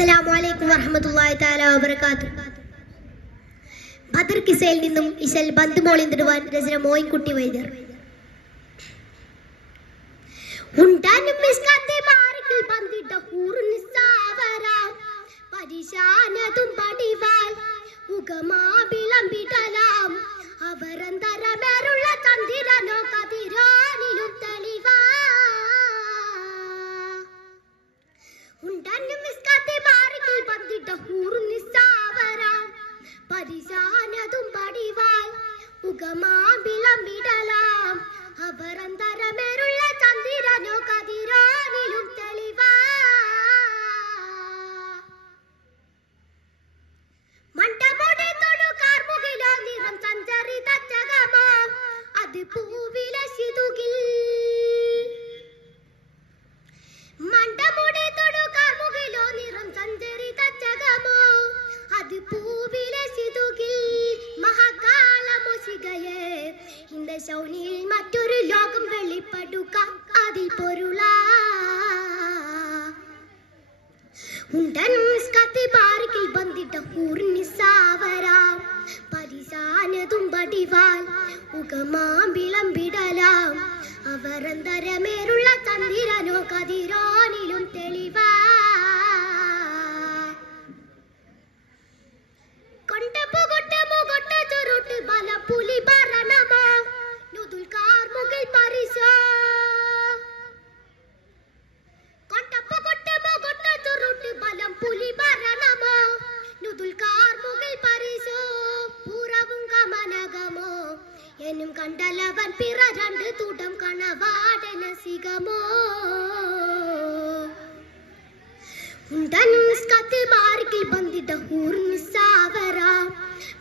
അസ്സലാമു അലൈക്കും വറഹ്മത്തുള്ളാഹി തആല വബറകാത്തു ബദർ കിസയിൽ നിന്നും ഇശൽ ബന്ധുമോളി നിടുവാൻ രചന മോയിൻകുട്ടി വൈദ്യർ. ഉണ്ടാനും മിസ്കാത്തെ മാർക്കിൽ പന്തിട്ട കൂറുനിസ്സാവര പരിശാനതും പടിവാൽ ഉഗമാ വിളമ്പിടലാം അവരന്തരമേറുള്ള ചന്ദ്രനോ കതിരാനിലും തെളിവാ. മണ്ടമോടെ തൊടു കാർമുകിലോ നിറം സഞ്ചരിത ജഗമോ അത് പൂവിലെ ഹിന്ദശൗനിയിൽ മറ്റൊരു ലോകം വെളിപ്പെടുക. അതിൽ പൊരുള. കത്തി തന്തിരനോ കതിരോനി എന്നും കണ്ടലവൻ പിറ രണ്ട് തൂട്ടം കണവാടന ഊർമിസാവര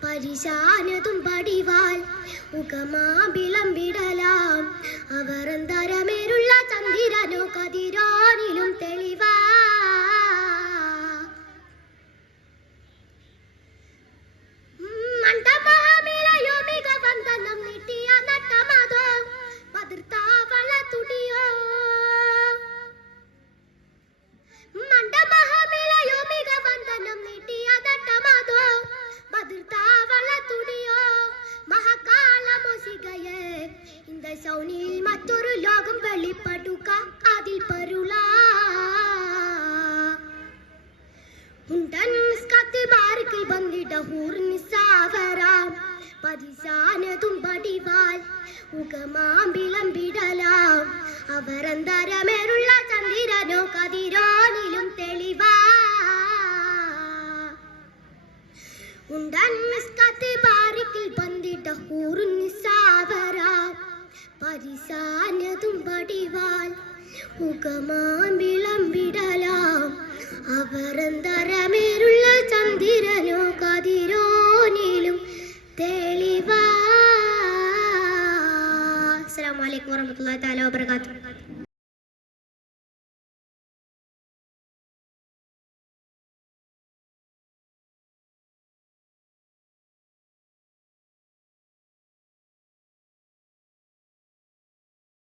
പരിശാനതും പടിവാൽ ഉഗമാബിളം വിടലാം അവരന്തരമേരുള്ള സൗനിയിൽ മറ്റൊരു ലോകം വെളിപ്പെടുക. അതിൽ പരുളാ. ഉണ്ടൻ അവരന്തരമേറുള്ള ചന്ദ്രനോ കതിരാനിലും മുഖമാമ്പിളം വിടലാം അവരന്തരമേരുള്ള ചന്ദ്രനോ കതിരോനിലും തെളിവാ. അസ്സലാമു അലൈക്കും വറഹ്മത്തുള്ളാഹി തആല വബറകാതുഹു.